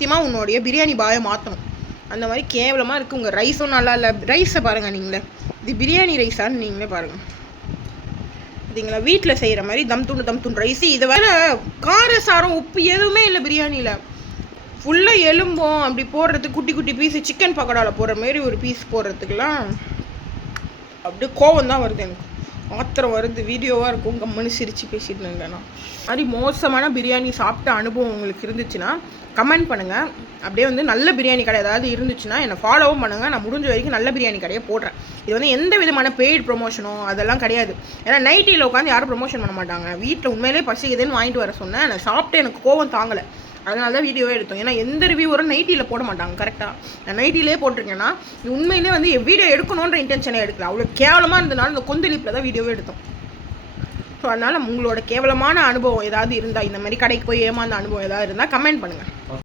சத்தியமாக உன்னுடைய பிரியாணி பாயை மாற்றணும். அந்த மாதிரி கேவலமாக இருக்குது. உங்கள் ரைஸும் நல்லா இல்லை. ரைஸை பாருங்கள் நீங்களே, இது பிரியாணி ரைஸான்னு நீங்களே பாருங்கள். இதுங்களா வீட்டில் செய்கிற மாதிரி தம் துண்டு ரைஸு. இதை வேற காரசாரம் உப்பு எதுவுமே இல்லை பிரியாணியில். ஃபுல்லாக எலும்போம் அப்படி போடுறதுக்கு குட்டி குட்டி பீஸு சிக்கன் பக்கோடாவில் போடுற மாரி ஒரு பீஸ் போடுறதுக்கெலாம் அப்படியே கோவம் தான் வருது. எனக்கு ஆத்திரம் வருது. வீடியோவாக இருக்கும், கம்மனு சிரித்து பேசிட்டு இருந்தேன்னா. மாதிரி மோசமான பிரியாணி சாப்பிட்ட அனுபவம் உங்களுக்கு இருந்துச்சுன்னா கமெண்ட் பண்ணுங்கள். அப்படியே வந்து நல்ல பிரியாணி கடை ஏதாவது இருந்துச்சுன்னா என்னை ஃபாலோவும் பண்ணுங்கள். நான் முடிஞ்ச வரைக்கும் நல்ல பிரியாணி கடையை போடுறேன். இது வந்து எந்த விதமான பெய்டு ப்ரொமோஷனோ அதெல்லாம் கிடையாது. ஏன்னா நைட்டியில் உட்காந்து யாரும் ப்ரொமோஷன் பண்ண மாட்டாங்க. வீட்டில் உண்மையிலே பசிக்குதுன்னு வாங்கிட்டு வர சொன்னேன். நான் சாப்பிட்டு எனக்கு கோவம் தாங்கலை, அதனால தான் வீடியோவே எடுத்தோம். ஏன்னா எந்த ரிவ்யூவரும் நைட்டியில் போட மாட்டாங்க. கரெக்டாக நான் நைட்டிலே போட்டிருக்கேன்னா உண்மையிலே வந்து வீடியோ எடுக்கணுன்ற இன்டென்ஷனே எடுக்கல. அவ்வளோ கேவலமாக இருந்தனால இந்த கொந்தளிப்பில் தான் வீடியோவே எடுத்தோம். ஸோ அதனால் உங்களோட கேவலமான அனுபவம் ஏதாவது இருந்தால், இந்த மாதிரி கடைக்கு போய் ஏமாந்த அனுபவம் ஏதாவது இருந்தால் கமெண்ட் பண்ணுங்கள்.